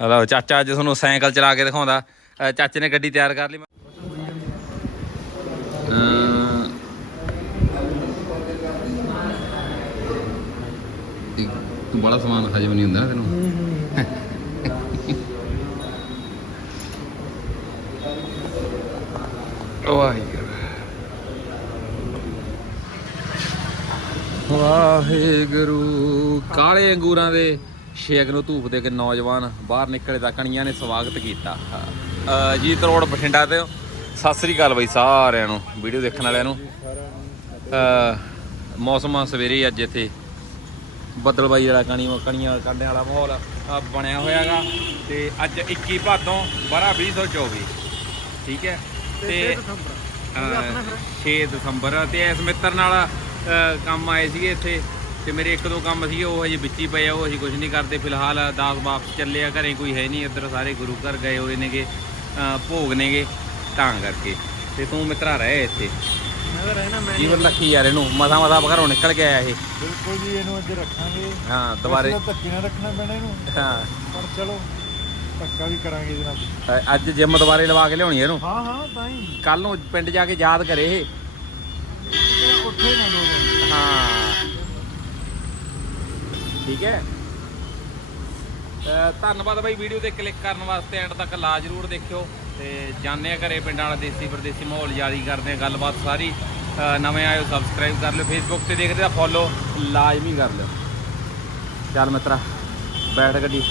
Hello ਚਾਚਾ ਅੱਜ ਤੁਹਾਨੂੰ ਸਾਈਕਲ ਚਲਾ ਕੇ ਦਿਖਾਉਂਦਾ। ਅ, ਚਾਚੇ ਨੇ ਗੱਡੀ ਤਿਆਰ ਕਰ ਲਈ। ਅਮ, ਇੱਕ ਤੂੰ ਬੜਾ ਸਮਾਨ ਹਜਮ ਨਹੀਂ ਹੁੰਦਾ ਨਾ ਤੈਨੂੰ। ਵਾਹਿਗੁਰੂ। ਕਾਲੇ ਅੰਗੂਰਾਂ ਦੇ ਛੇਕ ਨੂੰ ਧੂਪ ਦੇ ਕੇ ਨੌਜਵਾਨ ਬਾਹਰ ਨਿਕਲੇ ਤਾਂ ਕਣੀਆਂ ਨੇ ਸਵਾਗਤ ਕੀਤਾ। ਅ, ਜੀਤ ਰੋਡ ਬਠਿੰਡਾ ਤੇ ਸਤਿ ਸ੍ਰੀ ਅਕਾਲ ਬਈ ਸਾਰਿਆਂ ਨੂੰ ਵੀਡੀਓ ਦੇਖਣ ਵਾਲਿਆਂ ਨੂੰ। ਮੌਸਮ ਸਵੇਰੇ ਅੱਜ ਇੱਥੇ ਬੱਦਲਬਾਈ ਵਾਲਾ ਕਣੀ ਕਣੀਆਂ ਕੱਢਣ ਵਾਲਾ ਮਾਹੌਲ ਬਣਿਆ ਹੋਇਆਗਾ। ਤੇ ਅੱਜ 21 ਭਾਦੋਂ 12 2024 ਠੀਕ ਹੈ? ਤੇ 6 ਦਸੰਬਰ। ਤੇ ਇਸ ਮਿੱਤਰ ਨਾਲ ਕੰਮ ਆਏ ਸੀਗੇ ਇੱਥੇ। ਤੇ ਮੇਰੇ ਇੱਕ ਦੋ ਕੰਮ ਸੀਗੇ ਉਹ ਹਜੇ ਵਿੱਚ ਹੀ ਪਏ ਆ ਉਹ ਅਸੀਂ ਕੁਝ ਨਹੀਂ ਕਰਦੇ। ਫਿਲਹਾਲ ਦਾਸ ਵਾਪਸ ਚੱਲੇ ਆ ਘਰੇ ਕੋਈ ਹੈ ਨਹੀਂ ਇੱਧਰ ਸਾਰੇ ਗੁਰੂ ਘਰ ਗਏ ਹੋਏ ਨੇਗੇ ਭੋਗ ਨੇਗੇ ਤਾਂ ਕਰਕੇ। ਤੇ ਤੂੰ ਮਿੱਤਰਾ ਰਹਿ ਇੱਥੇ। ਮੈਂ ਰਹਿਣਾ ਮੈਂ ਜੀਵਨ ਰੱਖੀ ਯਾਰ ਇਹਨੂੰ ਮਸਾ ਮਸਾ ਘਰੋਂ ਨਿਕਲ ਕੇ ਆਇਆ ਇਹ। ਬਿਲਕੁਲ ਜੀ ਇਹਨੂੰ ਅੱਜ ਰੱਖਾਂਗੇ। ਹਾਂ ਦੁਬਾਰੇ। ਧੱਕੇ ਨਾਲ ਰੱਖਣਾ ਪੈਣਾ ਇਹਨੂੰ। ਹਾਂ। ਪਰ ਚਲੋ ਧੱਕਾ ਵੀ ਕਰਾਂਗੇ ਅ, ਅੱਜ ਜਿਮ ਦੁਬਾਰੇ ਲਵਾ ਕੇ ਲਿਆਉਣੀ ਇਹਨੂੰ? ਹਾਂ ਹਾਂ ਤਾਂ ਹੀ। ਕੱਲ ਨੂੰ ਪਿੰਡ ਜਾ ਕੇ ਯਾਦ ਕਰੇ ਇਹ। ਉੱਥੇ ਨਾ ਲੋਕ। ਹਾਂ। ਠੀਕ ਹੈ? ਧੰਨਵਾਦ ਬਾਈ ਵੀਡੀਓ ਤੇ ਕਲਿੱਕ ਕਰਨ ਵਾਸਤੇ ਐਂਡ ਤੱਕ ਲਾ ਜਰੂਰ ਦੇਖਿਓ ਤੇ ਜਾਣਦੇ ਆ ਘਰੇ ਪਿੰਡਾਂ ਵਾਲਾ ਦੇਸੀ ਪਰਦੇਸੀ ਮਾਹੌਲ ਜਾਰੀ ਕਰਦੇ ਆ ਗੱਲਬਾਤ ਸਾਰੀ। ਨਵੇਂ ਆਇਓ ਸਬਸਕ੍ਰਾਈਬ ਕਰ ਲਿਓ ਫੇਸਬੁੱਕ ਤੇ ਦੇਖਦੇ ਆ ਫੋਲੋ ਲਾਜ਼ਮੀ ਕਰ ਲਿਓ। ਚੱਲ ਮਿੱਤਰਾ, ਬੈਠ ਗੱਡੀ।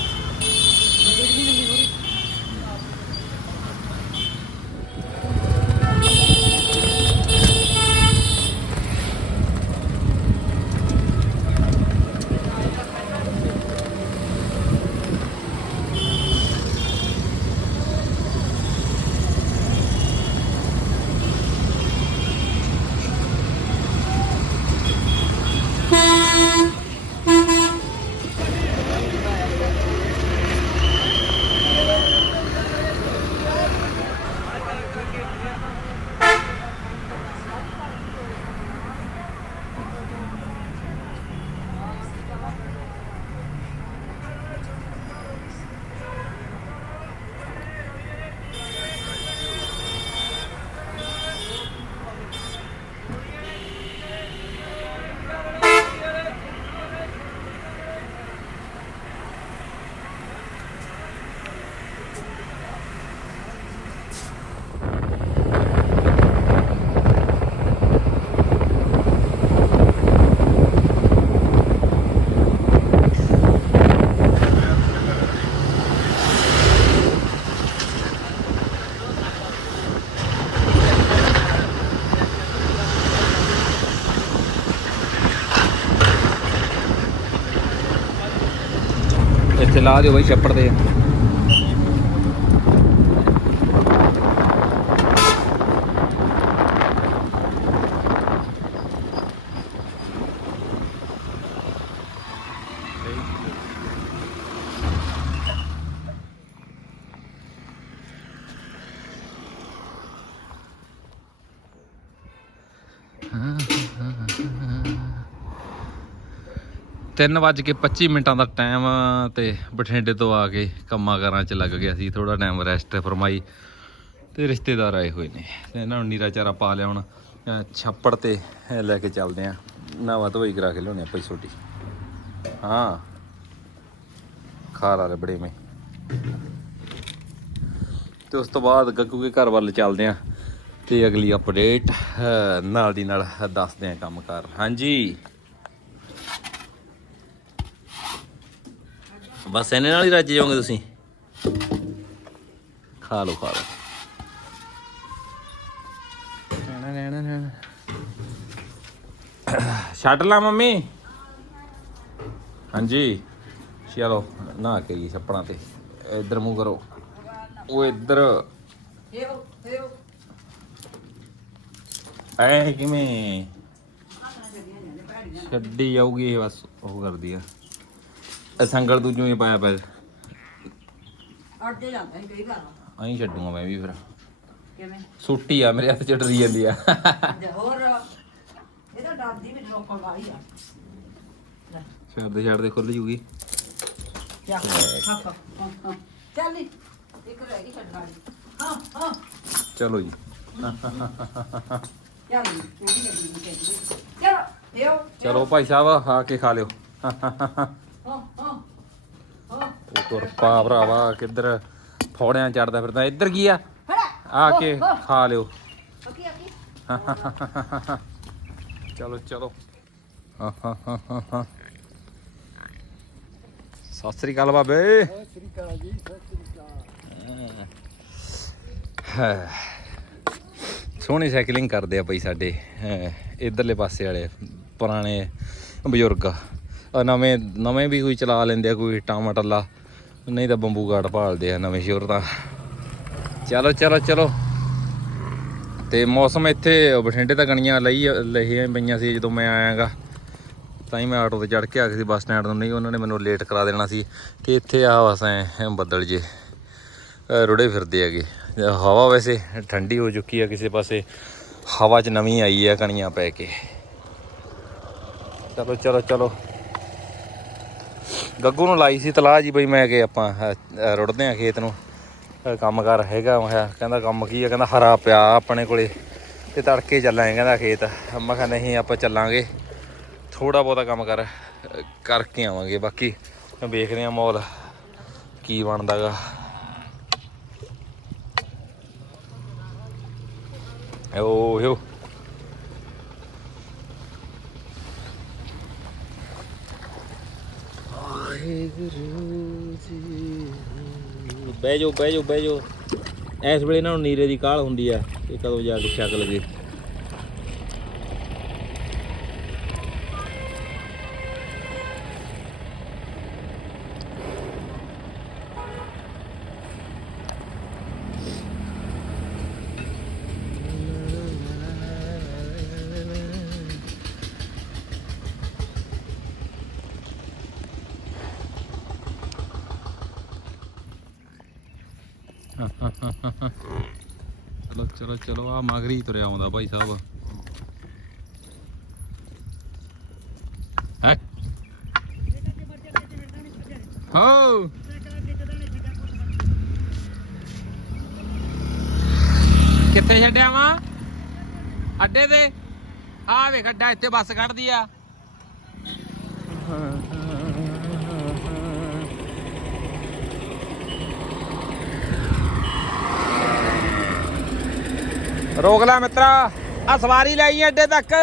ਇੱਥੇ ਲਾ ਦਿਓ ਬਾਈ ਛੱਪੜ ਦੇ। 3:25 ਮਿੰਟਾਂ ਦਾ ਟਾਈਮ ਤੇ ਬਠਿੰਡੇ ਤੋਂ ਆ ਕੇ ਕੰਮਾਂ ਕਾਰਾਂ 'ਚ ਲੱਗ ਗਿਆ ਸੀ ਥੋੜਾ ਟਾਈਮ ਰੈਸਟ ਫਰਮਾਈ ਤੇ ਰਿਸ਼ਤੇਦਾਰ ਆਏ ਹੋਏ ਨੇ। ਤੇ ਇਹਨਾਂ ਨੂੰ ਨੀਰਾ ਚਾਰਾ ਪਾ ਲਿਆ ਹੁਣ। ਛੱਪੜ ਤੇ ਲੈ ਕੇ ਚੱਲਦੇ ਆ। ਨਵਾ ਧੋਈ ਕਰਾ ਕੇ ਲਿਆਉਣੇ ਆਪਾਂ ਛੋਟੀ ਹਾਂ। ਖਾਰਾ ਰਬੜੇ ਮੇ। ਤੇ ਉਸ ਤੋਂ ਬਾਅਦ ਗੱਗੂ ਦੇ ਘਰ ਵੱਲ ਚੱਲਦੇ ਆ। ਤੇ ਅਗਲੀ ਅਪਡੇਟ ਨਾਲ ਦੀ ਨਾਲ ਦੱਸਦੇ ਆ ਕੰਮਕਾਰ ਹਾਂਜੀ। ਬਸ ਇਹਨੇ ਨਾਲ ਹੀ ਰੱਜ ਜਾਓਗੇ ਤੁਸੀਂ। ਖਾ ਲਓ ਖਾ ਲਓ। ਛੱਡ ਲਾ ਮੰਮੀ। ਹਾਂਜੀ। ਚਲੋ ਨਾ ਕੇ ਜੀ ਛੱਪੜਾਂ ਤੇ। ਇੱਧਰ ਮੂੰਹ ਕਰੋ। ਉਹ ਇੱਧਰ। ਐ ਕਿਵੇਂ? ਛੱਡੀ ਜਾਊਗੀ ਇਹ ਬਸ ਉਹ ਕਰਦੀ ਆ। ਇਹ ਸੰਗਲ ਦੂਜੋਂ ਹੀ ਪਾਇਆ ਪਿਆ? ਅੜਦੇ ਜਾਂਦਾ ਸੀ ਕਈ ਵਾਰ। ਐਂ ਛੱਡੂਗਾ ਮੈਂ ਵੀ ਫਿਰ। ਕਿਵੇਂ? ਸੁੱਟੀ ਆ ਮੇਰੇ ਹੱਥ ਚ ਡਰੀ ਜਾਂਦੀ ਆ। ਤੇ ਹੋਰ ਇਹਦਾ ਡਰਦੀ ਵੀ ਲੋਕਾਂ ਵਾਲੀ ਆ। ਛੱਡਦੇ ਛੱਡਦੇ ਖੁੱਲ ਜੂਗੀ। ਕਿਆ ਹਾਂ ਹਾਂ ਚੱਲ ਨੀ ਇੱਕ ਰਹਿ ਗਈ ਛੱਡਣ ਵਾਲੀ। ਹਾਂ ਹਾਂ। ਚਲੋ ਜੀ। ਚੱਲ ਨੀ ਦੀ ਕਹਿੰਦੀ ਚਲੋ ਦਿਓ। ਚਲੋ ਭਾਈ ਸਾਹਿਬ ਆ ਕੇ ਖਾ ਲਿਓ। ਹਾਂ ਹਾਂ ਹਾਂ ਉਹ ਤੁਰ ਪਾ ਭਰਾਵਾ ਕਿੱਧਰ ਫੌੜਿਆਂ ਚੜਦਾ ਫਿਰਦਾ ਇੱਧਰ ਕੀ ਆ? ਆ ਕੇ ਖਾ ਲਿਓ। ਚਲੋ ਚਲੋ। ਸਤਿ ਸ੍ਰੀ ਅਕਾਲ ਬਾਬੇ। ਸਤਿ ਸ੍ਰੀ ਅਕਾਲ ਜੀ ਸਤਿ ਸ੍ਰੀ ਅਕਾਲ। ਸੋਹਣੀ ਸਾਈਕਲਿੰਗ ਕਰਦੇ ਆ ਬਈ ਸਾਡੇ ਇਧਰਲੇ ਪਾਸੇ ਵਾਲੇ ਪੁਰਾਣੇ ਬਜ਼ੁਰਗ। ਨਵੇਂ ਨਵੇਂ ਵੀ ਕੋਈ ਚਲਾ ਲੈਂਦੇ ਆ ਕੋਈ ਟਾਮਾ ਟੱਲਾ ਨਹੀਂ ਤਾਂ ਬੰਬੂ ਗਾੜ ਭਾਲਦੇ ਆ ਨਵੇਂ ਸ਼ੋਰ ਤਾਂ। ਚਲੋ ਚਲੋ ਚਲੋ। ਤੇ ਮੌਸਮ ਇੱਥੇ ਬਠਿੰਡੇ ਤਾਂ ਗਣੀਆਂ ਲਈ, ਲਈਆਂ ਪਈਆਂ ਸੀ ਜਦੋਂ ਮੈਂ ਆਇਆਗਾ। ਤਾਂ ਹੀ ਮੈਂ ਆਟੋ ਤੇ ਚੜ ਕੇ ਆ ਕੇ ਸੀ, ਬੱਸ ਸਟੈਂਡ ਤੋਂ। ਨਹੀਂ, ਉਹਨਾਂ ਨੇ ਮੈਨੂੰ ਲੇਟ ਕਰਾ ਦੇਣਾ ਸੀ ਕਿ ਇੱਥੇ ਆ ਬਸ ਬੱਦਲ ਜੇ। ਰੁੜੇ ਫਿਰਦੇ ਹੈਗੇ। ਹਵਾ ਵੈਸੇ ਠੰਡੀ ਹੋ ਚੁੱਕੀ ਆ ਕਿਸੇ ਪਾਸੇ। ਹਵਾ 'ਚ ਨਵੀਂ ਆਈ ਆ ਕਣੀਆਂ ਪੈ ਕੇ। ਚਲੋ ਚਲੋ ਚਲੋ। ਗੱਗੂ ਨੂੰ ਲਾਈ ਸੀ ਤਲਾਹ ਜੀ ਬਈ ਮੈਂ ਕਿ ਆਪਾਂ ਰੁੜਦੇ ਆ ਖੇਤ ਨੂੰ। ਕੰਮ ਕਰ ਹੈਗਾ ਮੈਂ ਕਹਿੰਦਾ ਕੰਮ ਕੀ ਆ? ਕਹਿੰਦਾ ਹਰਾ ਪਿਆ ਆਪਣੇ ਕੋਲੇ। ਤੇ ਤੜਕੇ ਚੱਲਾਂਗੇ ਕਹਿੰਦਾ ਖੇਤ। ਮੈਂ ਕਿਹਾ ਨਹੀਂ, ਆਪਾਂ ਚੱਲਾਂਗੇ। ਥੋੜਾ ਬਹੁਤਾ ਕੰਮ ਕਰ ਕਰਕੇ ਆਵਾਂਗੇ। ਬਾਕੀ ਵੇਖਦੇ ਆ ਮੌਲ ਕੀ ਬਣਦਾਗਾ। ਓ ਯੋ ਬਹਿ ਜਾਓ ਬਹਿ ਜਾਓ ਬਹਿ ਜਾਓ। ਇਸ ਵੇਲੇ ਇਹਨਾਂ ਨੂੰ ਨੀਰੇ ਦੀ ਕਾਲ ਹੁੰਦੀ ਆ ਇਹ ਕਦੋਂ ਜਾ ਕੇ ਛਕ ਲਗੇ ਚਲੋ ਚਲੋ ਚਲੋ ਆ ਮਗਰੀ ਤੁਰਿਆ ਆਉਂਦਾ ਭਾਈ ਸਾਹਿਬ। ਹੈ? ਹੋ! ਕਿੱਥੇ ਛੱਡਿਆ ਵਾਂ? ਅੱਡੇ ਤੇ? ਆ ਵੇਖ, ਅੱਡਾ ਇੱਥੇ ਬੱਸ ਕੱਢਦੀ ਆ। ਰੋਕ ਲੈ ਮਿੱਤਰਾ। ਆ ਸਵਾਰੀ ਲਈ ਅੱਡੇ ਤੱਕ।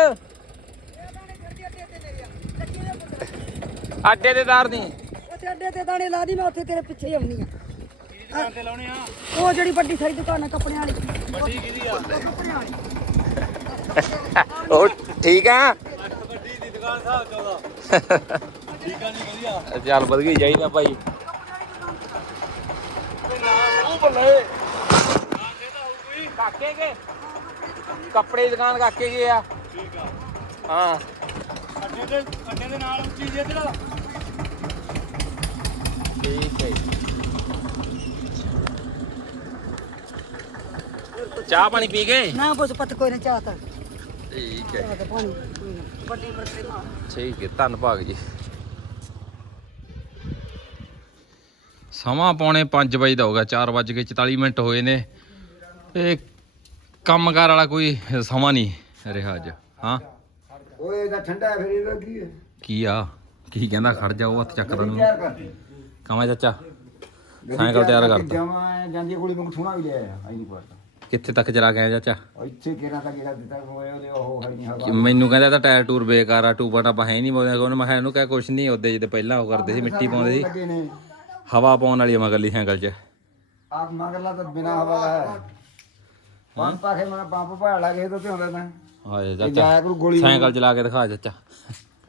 ਅੱਡੇ ਤੇ ਤਾਰ ਦੀ। ਉੱਥੇ ਅੱਡੇ ਤੇ ਦਾਣੇ ਲਾ ਦੀ ਮੈਂ ਉੱਥੇ ਤੇਰੇ ਪਿੱਛੇ ਹੀ ਆਉਣੀ ਆ। ਤੇ ਲਾਉਣੇ ਆ? ਉਹ ਜਿਹੜੀ ਵੱਡੀ ਸਾਰੀ ਦੁਕਾਨ ਆ ਕੱਪੜਿਆਂ ਵਾਲੀ। ਵੱਡੀ ਕਿਹਦੀ ਆ? ਕੱਪੜਿਆਂ ਵਾਲੀ। ਉਹ ਠੀਕ ਆ? ਵੱਡੀ ਦੀ ਦੁਕਾਨ ਸਾਹਿਬ 14 ਠੀਕ ਆ ਨਹੀਂ ਵਧੀਆ। ਚੱਲ ਵਧ ਗਈ ਜਾਈਦਾ ਭਾਈ ਉਹ ਬੱਲੇ ਕਾਕੇ ਕੇ ਕੱਪੜੇ ਦੀ ਦੁਕਾਨ ਕਾਕੇ ਕੀ ਆ। ਠੀਕ ਆ। ਹਾਂ। ਅੱਡੇ ਦੇ ਅੱਡੇ ਦੇ ਨਾਲ ਉੱਚੀ ਜੇ ਤੇਰਾ ਠੀਕ ਹੈ ਚਾਹ ਪਾਣੀ ਪੀ ਗਏ? ਨਾ ਪੁੱਛ ਪਤ ਕੋਈ ਨਾ ਚਾਹਤਾ ਠੀਕ ਹੈ। ਚਾਹਤਾ ਪਾਣੀ ਕੋਈ ਨਾ। ਵੱਡੀ ਬਰਤਨ ਨਾਲ ਠੀਕ ਹੈ ਧੰਨ ਭਾਗ ਜੀ। ਸਮਾਂ ਪੌਣੇ 5 ਵਜੇ ਦਾ ਹੋਗਾ 4 ਵਜ ਕੇ 44 ਮਿੰਟ ਹੋਏ ਨੇ। ਇਹ ਕੰਮਕਾਰ ਵਾਲਾ ਕੋਈ ਸਮਾਂ ਨਹੀਂ ਰਿਹਾ ਅੱਜ ਹਾਂ। ਓਏ ਇਹਦਾ ਠੰਡਾ ਫਿਰ ਇਹਦਾ ਕੀ ਹੈ? ਕੀ ਆ? ਕੀ ਕਹਿੰਦਾ? ਖੜ ਜਾ ਉਹ ਹੱਥ ਚੱਕਦਾ ਨੂੰ ਕਮਾ ਚਾਚਾ ਸਾਈਕਲ ਤਿਆਰ ਕਰਤਾ। ਜਮਾ ਜਾਂਦੀ ਕੁੜੀ ਨੂੰ ਥੋਣਾ ਵੀ ਲਿਆ ਆਈ ਨਹੀਂ ਪੜਦਾ ਕਿੱਥੇ ਤੱਕ ਚਲਾ ਗਿਆ ਚਾਚਾ? ਇੱਥੇ ਕਿਹੜਾ ਤੱਕ ਇਹਦਾ ਦਿੱਤਾ ਹੋਏ ਉਹਦੇ ਉਹ ਹੈ ਨਹੀਂ ਹਵਾ। ਮੈਨੂੰ ਕਹਿੰਦਾ ਤਾਂ ਟਾਇਰ ਟੂਰ ਬੇਕਾਰ ਆ ਟੂਬਾ ਟਾਪਾ ਹੈ ਨਹੀਂ ਬੋਲਿਆ ਉਹਨੇ ਮੈਂ ਕਿਹਾ ਇਹਨੂੰ ਕਹਿ ਕੁਛ ਨਹੀਂ ਉਹਦੇ ਜਿਹਦੇ ਪਹਿਲਾਂ ਉਹ ਕਰਦੇ ਸੀ ਮਿੱਟੀ ਪਾਉਂਦੇ ਸੀ। ਹਵਾ ਪਾਉਣ ਵਾਲੀ ਮਗਰਲੀ ਸਾਈਕਲ 'ਚ। ਆਪ ਮਗਰਲਾ ਤਾਂ ਬਿਨਾ ਹਵਾ ਦਾ ਹੈ ਪੰਪ ਪਾਖੇ ਮੈਂ ਪੰਪ ਭਾੜ ਲਾ ਕੇ ਤੋਂ ਤੇ ਹੁੰਦਾ ਤਾਂ ਇਹ ਚਾਚਾ ਜਾਇਆ ਕਰੂ ਗੋਲੀ ਸਾਈਕਲ ਚਲਾ ਕੇ ਦਿਖਾ ਚਾਚਾ।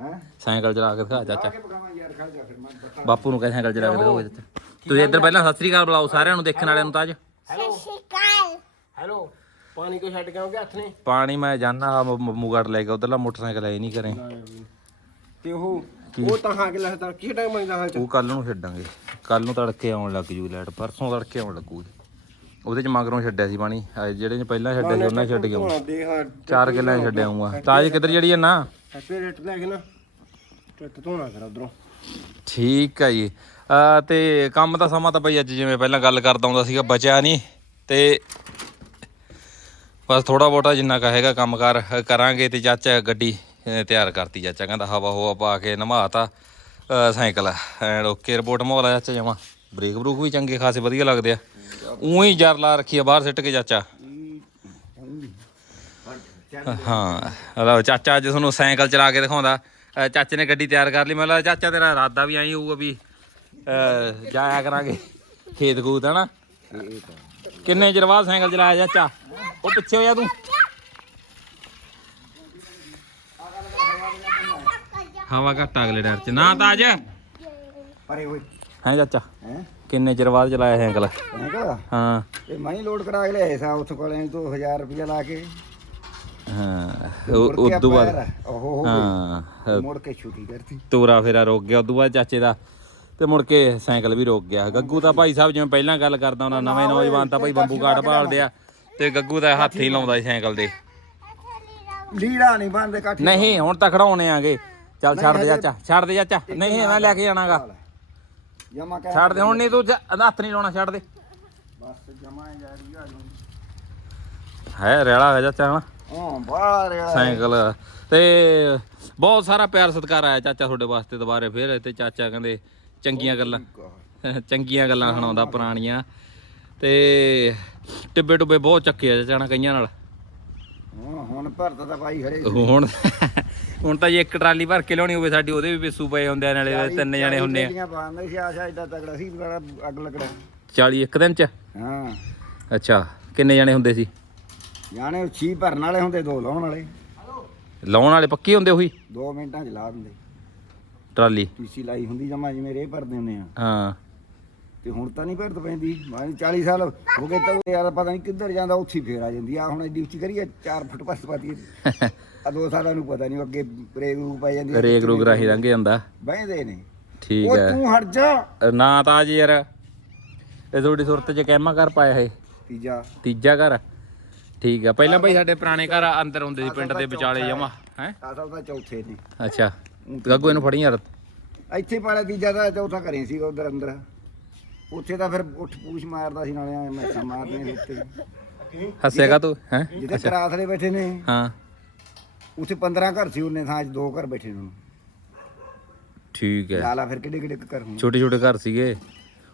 ਹੈ? ਸਾਈਕਲ ਚਲਾ ਕੇ ਦਿਖਾ ਚਾਚਾ। ਕੇ ਪਕਾਵਾਂ ਯਾਰ ਖੜ ਜਾ ਫਿਰ ਮੈਂ ਬਤਾ ਬਾਪੂ ਨੂੰ ਕਹਿੰਦੇ ਸਾਈਕਲ ਚਲਾ ਕੇ ਦਿਖਾਓ ਚਾਚਾ। ਤੁਸੀਂ ਇੱਧਰ ਪਹਿਲਾਂ ਸਤਿ ਸ੍ਰੀ ਅਕਾਲ ਬੁਲਾਓ ਸਾਰਿਆਂ ਨੂੰ ਦੇਖਣ ਵਾਲਿਆਂ ਨੂੰ ਤਾਂ ਅੱਜ। ਹੈਲੋ। ਪਾਣੀ ਕੋ ਛੱਡ ਕੇ ਆਉਂਗੇ ਹੱਥ ਨੇ? ਪਾਣੀ ਮੈਂ ਜਾਣਾ ਮੂਗੜ ਲੈ ਕੇ ਉਧਰਲਾ ਮੋਟਰਸਾਈਕਲ ਐ ਨਹੀਂ ਕਰੇ ਤੇ ਉਹ ਉਹ ਤਾਂ ਹਾਂ ਕਿ ਲੱਗਦਾ ਕੀ ਟਾਈਮ ਮੰਗਦਾ ਹਾਂ ਉਹ ਕੱਲ ਨੂੰ ਛੱਡਾਂਗੇ। ਕੱਲ ਨੂੰ ਤੜਕੇ ਆਉਣ ਲੱਗ ਜੂ ਲਾਈਟ ਪਰਸੋਂ ਤੜਕੇ ਆਉਣ ਲੱਗੂਗੀ ਉਹਦੇ ਚ ਮਗਰੋਂ ਛੱਡਿਆ ਸੀ ਪਾਣੀ। ਆਹ ਜਿਹੜੇ ਨੇ ਪਹਿਲਾਂ ਛੱਡਿਆ ਸੀ ਉਹਨਾਂ 'ਚ ਛੱਡ ਗਿਆ ਦੇਖ ਹਾਂ ਚਾਰ ਕਿੱਲਿਆਂ 'ਚ ਛੱਡਿਆ ਹੂੰਗਾ ਤਾਜ ਕਿੱਧਰ ਜਿਹੜੀ ਹੈ ਨਾ? ਹੈਪੀ ਰੇਟ ਲੈ ਕੇ ਨਾ ਟੱਟ ਧੋਣਾ ਕਰ ਉਧਰੋਂ। ਠੀਕ ਹੈ ਜੀ। ਅਹ ਤੇ ਕੰਮ ਦਾ ਸਮਾਂ ਤਾਂ ਬਈ ਅੱਜ ਜਿਵੇਂ ਪਹਿਲਾਂ ਗੱਲ ਕਰਦਾ ਹੁੰਦਾ ਸੀਗਾ ਬਚਿਆ ਨਹੀਂ। ਤੇ ਬਸ ਥੋੜਾ ਬੋਟਾ ਜਿੰਨਾ ਕਾ ਹੈਗਾ ਕੰਮਕਾਰ ਅ, ਕਰਾਂਗੇ ਤੇ ਚਾਚਾ ਗੱਡੀ ਅ, ਤਿਆਰ ਕਰਤੀ ਚਾਚਾ। ਕਹਿੰਦਾ ਹਵਾ ਹੋਵਾ ਪਾ ਕੇ ਨਮਾਤਾ ਸਾਈਕਲ। ਐਂਡ ਓਕੇ ਰਿਪੋਰਟ ਮਾਹੌਲ ਆ ਚਾਚਾ ਜਮਾ। ਬ੍ਰੇਕ ਬਰੂਕ ਵੀ ਚੰਗੇ ਖਾਸੇ ਵਧੀਆ ਲੱਗਦੇ ਆ। ਉਹੀ ਜਰ ਲਾ ਰੱਖੀ ਆ ਬਾਹਰ ਸਿੱਟ ਕੇ ਚਾਚਾ। ਹਾਂ ਅਦਾ ਚਾਚਾ ਅੱਜ ਤੁਹਾਨੂੰ ਸਾਈਕਲ ਚਲਾ ਕੇ ਦਿਖਾਉਂਦਾ। ਚਾਚੇ ਨੇ ਗੱਡੀ ਤਿਆਰ ਕਰ ਲਈ। ਮੈਨੂੰ ਲੱਗਦਾ ਚਾਚਾ ਤੇਰਾ ਇਰਾਦਾ ਵੀ ਆਈ ਹੋਊਗਾ ਵੀ ਜਾਇਆ ਕਰਾਂਗੇ ਖੇਤ ਖੂਤ, ਹਨਾ? ਕਿੰਨੇ ਚਿਰ ਬਾਅਦ ਸਾਈਕਲ ਚਲਾਇਆ ਚਾਚਾ? ਉਹ ਪਿੱਛੇ ਹੋਇਆ ਤੂੰ। ਹਵਾ ਘੱਟ ਅਗਲੇ ਡਰ ਚ। ਨਾ ਤਾਜ ਪਰੇ ਹੋਏ। ਹੈ ਚਾਚਾ? ਹੈ? ਕਿੰਨੇ ਚਿਰ ਬਾਅਦ ਚਲਾਇਆ ਸਾਈਕਲ? ਹੈਗਾ ਹਾਂ। ਤੇ ਮੈਂ ਹੀ ਲੋਡ ਕਰਾ ਕੇ ਲਿਆਇਆ ਸਾ ਉੱਥੋਂ ਕੋਲੇ ਤੋਂ 1000 ਰੁਪਇਆ ਲਾ ਕੇ। ਹਾਂ। ਉਦੋਂ ਬਾਅਦ ਹੋ। ਹਾਂ ਮੁੜ ਕੇ ਛੁੱਟੀ ਕਰਤੀ। ਤੋਰਾ ਫੇਰਾ ਰੁਕ ਗਿਆ ਉਦੋਂ ਬਾਅਦ ਚਾਚੇ ਦਾ ਤੇ ਮੁੜ ਕੇ ਸਾਈਕਲ ਵੀ ਰੁਕ ਗਿਆ। ਗੱਗੂ ਤਾਂ ਭਾਈ ਸਾਹਿਬ ਜਿਵੇਂ ਪਹਿਲਾਂ ਗੱਲ ਕਰਦਾ ਉਹਨਾਂ ਨਵੇਂ ਨੌਜਵਾਨ ਤਾਂ ਭਾਈ ਬੰਬੂ ਕਾਟ ਭਾਲਦੇ ਆ ਤੇ ਗੱਗੂ ਤਾਂ ਹੱਥ ਹੀ ਲਾਉਂਦਾ ਸੀ ਸਾਈਕਲ ਦੇ ਲੀੜਾ ਨਹੀਂ ਬੰਦੇ ਕੱਠ ਨਹੀਂ ਹੁਣ ਤਾਂ ਖੜਾਉਣੇ ਆਗੇ। ਚੱਲ ਛੱਡ ਦੇ ਚਾਚਾ ਛੱਡ ਦੇ ਚਾਚਾ। ਨਹੀਂ ਮੈਂ ਲੈ ਕੇ ਜਾਣਾਗਾ। ਜਮਾ ਕਹਿ ਛੱਡ ਦੇ ਹੁਣ ਨਹੀਂ ਤੂੰ ਜ- ਹੱਥ ਨਹੀਂ ਲਾਉਣਾ ਛੱਡ ਦੇ। ਬਸ ਜਮਾ ਜਾ ਰਹੀ ਆ ਹੈ ਰੇਲਾ ਹੈ ਚਾਚਾ ਹਨਾ? ਹਾਂ ਬਾਹਰ ਆ ਸਾਈਕਲ। ਤੇ ਬਹੁਤ ਸਾਰਾ ਪਿਆਰ ਸਤਿਕਾਰ ਆਇਆ ਚਾਚਾ ਤੁਹਾਡੇ ਵਾਸਤੇ ਦੁਬਾਰੇ ਫੇਰ ਤੇ ਚਾਚਾ ਕਹਿੰਦੇ ਚੰਗੀਆਂ ਗੱਲਾਂ। ਚੰਗੀਆਂ ਗੱਲਾਂ ਸੁਣਾਉਂਦਾ ਪੁਰਾਣੀਆਂ। ਤੇ ਟਿੱਬੇ ਟੁੱਬੇ ਬਹੁਤ ਚੱਕੇ ਆ ਚਾਚਾ ਕਈਆਂ ਨਾਲ। ਹੁਣ ਹੁਣ ਭਰਤ ਤਾਂ ਭਾਈ ਖੜੇ ਹੁਣ ਹੁਣ ਤਾਂ ਜੇ ਇੱਕ ਟਰਾਲੀ ਭਰ ਕੇ ਲਿਆਉਣੀ ਹੋਵੇ ਸਾਡੀ ਉਹਦੇ ਵੀ ਪਿੱਸੂ ਪਏ ਹੁੰਦੇ ਆ ਨਾਲੇ ਤਿੰਨ ਜਣੇ ਹੁੰਦੇ ਆ। ਆ ਬਾਂਦੇ ਸੀ ਆਸ਼ਾ ਏਡਾ ਤਗੜਾ ਸੀ ਬੜਾ ਅੱਗ ਲੱਗਣਾ। 40 ਇੱਕ ਦਿਨ ਚ? ਹਾਂ। ਅੱਛਾ ਕਿੰਨੇ ਜਣੇ ਹੁੰਦੇ ਸੀ? ਜਾਣੇ ਛੀ ਭਰਨ ਵਾਲੇ ਹੁੰਦੇ ਦੋ ਲਾਉਣ ਵਾਲੇ। ਲਾਉਣ ਵਾਲੇ ਪੱਕੇ ਹੁੰਦੇ ਉਹੀ? 2 ਮਿੰਟਾਂ ਚ ਲਾ ਦਿੰਦੇ। ਟਰਾਲੀ। ਟੀਸੀ ਲਾਈ ਹੁੰਦੀ ਜਮਾ ਜਿਵੇਂ ਰੇ ਭਰਦੇ ਹੁੰਦੇ ਆ। ਹਾਂ। ਤੇ ਹੁਣ ਤਾਂ ਨਹੀਂ ਭਰਤ ਪੈਂਦੀ। ਮੈਂ 40 ਸਾਲ ਹੋ ਗਏ ਤਾਂ ਯਾਰ ਪਤਾ ਨਹੀਂ ਕਿੱਧਰ ਜਾਂਦਾ ਉੱਥੇ ਫੇਰ ਆ ਜਾਂਦੀ ਆ। ਹੁਣ ਐਡੀ ਉੱਚੀ ਕਰੀਏ 4 ਫੁੱਟ ਪਾਸ ਪਾਤੀ। ਆ ਦੋ ਸਾਲਾਂ ਨੂੰ ਪਤਾ ਨਹੀਂ ਅੱਗੇ ਬ੍ਰੇਕ ਰੂ ਪੈ ਜਾਂਦੀ। ਰੇਕ ਰੂਕ ਰਾਹੀਂ ਲੰਘ ਜਾਂਦਾ। ਬਹਿੰਦੇ ਨੇ। ਠੀਕ ਉਹ ਹੈ। ਤੂੰ ਹਟ ਜਾ। ਨਾ ਤਾਂ ਜੀ ਯਾਰ ਇਹ ਤੁਹਾਡੀ ਸੁਰਤ ਚ ਕਹਿਮਾ ਕਰ ਪਾਇਆ ਇਹ। ਤੀਜਾ। ਤੀਜਾ ਘਰ। ਠੀਕ ਆ। ਪਹਿਲਾਂ ਭਾਈ ਸਾਡੇ ਪੁਰਾਣੇ ਘਰ ਅੰਦਰ ਹੁੰਦੇ ਸੀ ਪਿੰਡ ਦੇ ਵਿਚਾਲੇ ਜਮਾ ਹੈ? ਅਸਲ ਤਾਂ ਚੌਥੇ ਨੇ। ਅੱਛਾ। ਗੱਗੂ ਇਹਨੂੰ ਫੜੀ ਯਾਰ। ਇੱਥੇ ਪਾਲਾ ਤੀਜਾ ਦਾ ਚੌਥਾ ਘਰੇ ਸੀ ਉਧਰ ਅੰਦਰ ਉੱਥੇ ਤਾਂ ਫਿਰ ਉੱਠ ਪੂਛ ਮਾਰਦਾ ਸੀ ਨਾਲੇ ਮੈਸਾਂ ਮਾਰਦੀਆਂ ਸੀ ਉੱਤੇ। ਹੱਸੇਗਾ ਤੂੰ ਹੈ? ਜਿੱਥੇ ਕਰਾਥਲੇ ਬੈਠੇ ਨੇ। ਹਾਂ। ਉੱਥੇ 15 ਘਰ ਸੀ ਉਹਨੇ ਥਾਂ 'ਚ ਦੋ ਘਰ ਬੈਠੇ ਨੇ ਠੀਕ ਹੈ। ਲਾਲਾ ਫਿਰ ਕਿੱਡੇ ਕਿੱਡੇ ਘਰ ਹੁਣ। ਛੋਟੇ ਛੋਟੇ ਘਰ ਸੀਗੇ।